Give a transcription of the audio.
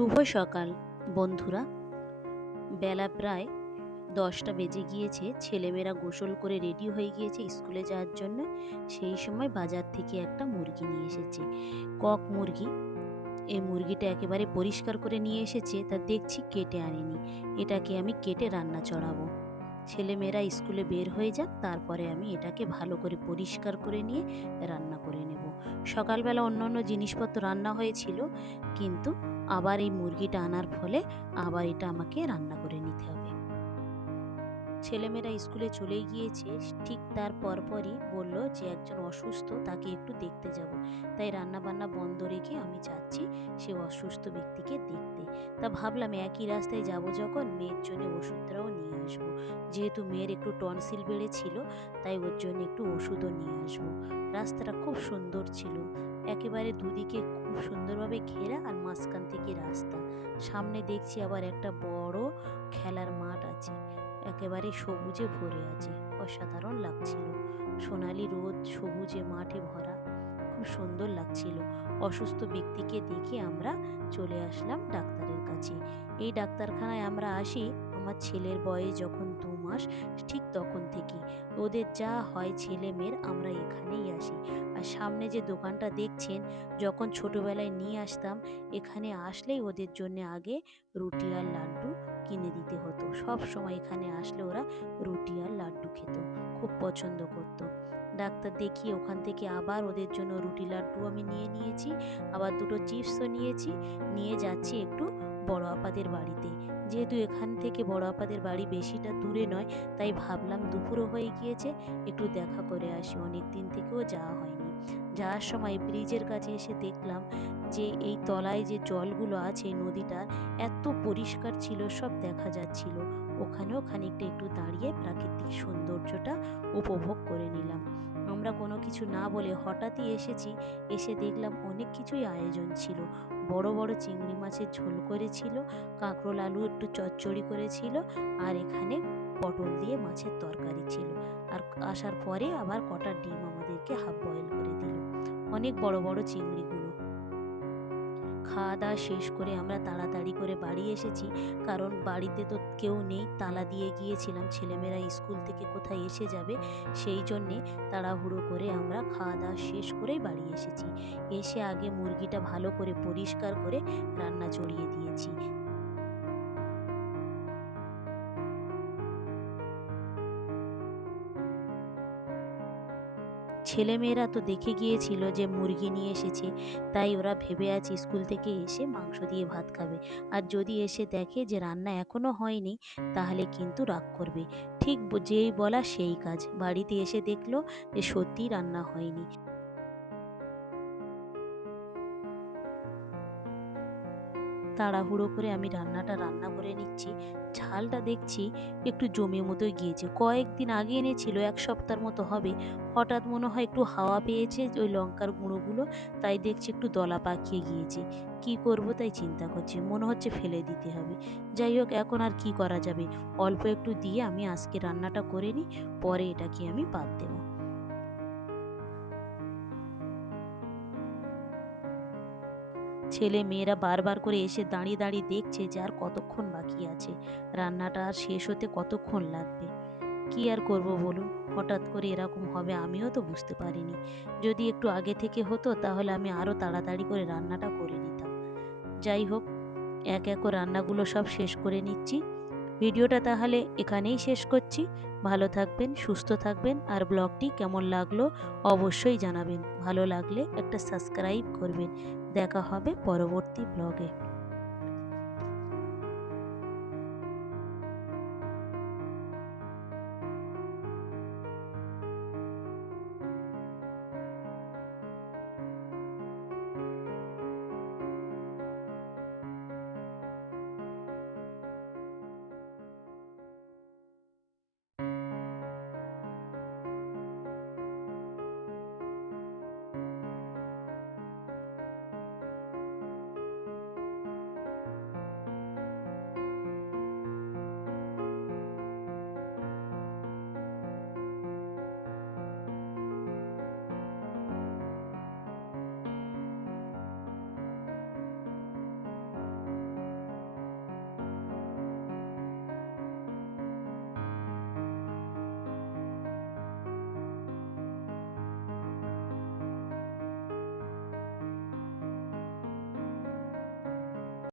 শুভ সকাল, বন্ধুরা। বেলা প্রায় দশটা বেজে গিয়েছে, ছেলেমেয়েরা গোসল করে রেডি হয়ে গিয়েছে স্কুলে যাওয়ার জন্য। সেই সময় বাজার থেকে একটা মুরগি নিয়ে এসেছে। কক মুরগি এই মুরগিটা একেবারে পরিষ্কার করে নিয়ে এসেছে। তা দেখছি কেটে আনেনি। এটাকে আমি কেটে রান্না চড়াবো। ছেলেমেয়েরা স্কুলে বের হয়ে যাক, তারপরে আমি এটাকে ভালো করে পরিষ্কার করে নিয়ে রান্না করে নেব। সকালবেলা অন্য অন্য জিনিসপত্র রান্না হয়েছিল, কিন্তু আবার এই মুরগিটা আনার ফলে আবার এটা আমাকে রান্না করে নিতে হবে। ছেলেমেয়েরা স্কুলে চলে গিয়েছে, ঠিক তার পরপরই বলল যে একজন অসুস্থ, তাকে একটু দেখতে যাব। তাই রান্না বান্না বন্ধ রেখে আমি যাচ্ছি সে অসুস্থ ব্যক্তিকে দেখতে। তা ভাবলাম একই রাস্তায় যাব যখন, মেয়ের জন্য ওষুধটাও যেহেতু মেয়ের একটু টনসিল বেড়েছিল, তাই ওর জন্য একটু ওষুধও নিয়ে আসব। রাস্তাটা খুব সুন্দর ছিল। একেবারে দুদিকে খুব সুন্দরভাবে ঘেরা আর মাঝখান থেকে রাস্তা। সামনে দেখছি আবার একটা বড় খেলার মাঠ আছে। একেবারে সবুজে ভরে আছে। অসাধারণ লাগছিল। সোনালি রোদ সবুজে মাঠে ভরা। খুব সুন্দর লাগছিল। অসুস্থ ব্যক্তিকে দেখে আমরা চলে আসলাম ডাক্তারের কাছে। এই ডাক্তারখানায় আমরা আসি আমার ছেলের বয়স যখন দু মাস, ঠিক তখন থেকে ওদের যা হয় ছেলে মেয়ের আমরা এখানেই আসি। আর সামনে যে দোকানটা দেখছেন, যখন ছোটবেলায় নিয়ে আসতাম, এখানে আসলেই ওদের জন্য আগে রুটি আর লাড্ডু কিনে দিতে হতো। সব সময় এখানে আসলে ওরা রুটি আর লাড্ডু খেত, খুব পছন্দ করতো। ডাক্তার দেখিয়ে ওখান থেকে আবার ওদের জন্য রুটি লাড্ডু আমি নিয়ে নিয়েছি, আবার দুটো চিপসও নিয়েছি, নিয়ে যাচ্ছি একটু বড় আপাদের বাড়িতে। যেহেতু এখান থেকে বড় আপাদের বাড়ি বেশিটা দূরে নয়, তাই ভাবলাম দুপুরও হয়ে গিয়েছে, একটু দেখা করে আসি। অনেক দিন থেকেও যাওয়া হয়নি। যাওয়ার সময় ব্রিজের কাছে এসে দেখলাম যে, এই তলায় যে জলগুলো আছে নদীটার এত পরিষ্কার ছিল, সব দেখা যাচ্ছিল। ওখানেও খানিকটা একটু দাঁড়িয়ে প্রাকৃতিক সৌন্দর্যটা উপভোগ করে নিলাম। আমরা কোনো কিছু না বলে হঠাৎই এসেছি, এসে দেখলাম অনেক কিছুই আয়োজন ছিল। বড় বড় চিংড়ি মাছের ঝোল করেছিল, কাঁকরোল আলু একটু চচ্চড়ি করেছিল, আর এখানে পটল দিয়ে মাছের তরকারি ছিল। আর আসার পরে আবার কটা ডিম আমাদেরকে হাফ বয়েল করে দিল। অনেক বড় বড় চিংড়িগুলো। খাওয়া দাওয়া শেষ করে আমরা তাড়াতাড়ি করে বাড়ি এসেছি। কারণ বাড়িতে তো কেউ নেই, তালা দিয়ে গিয়েছিলাম। ছেলেমেয়েরা স্কুল থেকে কোথায় এসে যাবে, সেই জন্যে তাড়াহুড়ো করে আমরা খাওয়া দাওয়া শেষ করেই বাড়ি এসেছি। এসে আগে মুরগিটা ভালো করে পরিষ্কার করে রান্না চড়িয়ে দিয়েছি। ছেলেমেয়েরা তো দেখে গিয়েছিল যে মুরগি নিয়ে এসেছে, তাই ওরা ভেবে আছে স্কুল থেকে এসে মাংস দিয়ে ভাত খাবে। আর যদি এসে দেখে যে রান্না এখনও হয়নি, তাহলে কিন্তু রাগ করবে। ঠিক যেই বলা সেই কাজ। বাড়িতে এসে দেখল যে সত্যিই রান্না হয়নি। তাড়াহুড়ো করে আমি রান্নাটা রান্না করে নিচ্ছি। ঝালটা দেখছি একটু জমে মতোই গিয়েছে। কয়েকদিন আগে এনেছিল, এক সপ্তাহের মতো হবে। হঠাৎ মনে হয় একটু হাওয়া পেয়েছে ওই লঙ্কার গুঁড়োগুলো, তাই দেখছি একটু দলা পাকিয়ে গিয়েছে। কি করব তাই চিন্তা করছি, মনে হচ্ছে ফেলে দিতে হবে। যাই হোক, এখন আর কি করা যাবে? অল্প একটু দিয়ে আমি আজকে রান্নাটা করে নিই, পরে এটাকে আমি বাদ দেবো। ছেলে মেয়েরা বারবার করে এসে দাঁড়িয়ে দাঁড়িয়ে দেখছে যে আর কতক্ষণ বাকি আছে। রান্নাটা আর শেষ হতে কতক্ষণ লাগবে? কি আর করব বলুন? হঠাৎ করে এরকম হবে আমিও তো বুঝতে পারিনি। যদি একটু আগে থেকে হতো তাহলে আমি আরও তাড়াতাড়ি করে রান্নাটা করে নিতাম। যাই হোক, এক এক রান্নাগুলো সব শেষ করে নিচ্ছি। ভিডিওটা তাহলে এখানেই শেষ করছি। ভালো থাকবেন, সুস্থ থাকবেন আর ব্লগটি কেমন লাগল অবশ্যই জানাবেন। ভালো লাগলে একটা সাবস্ক্রাইব করবেন। দেখা হবে পরবর্তী ব্লগে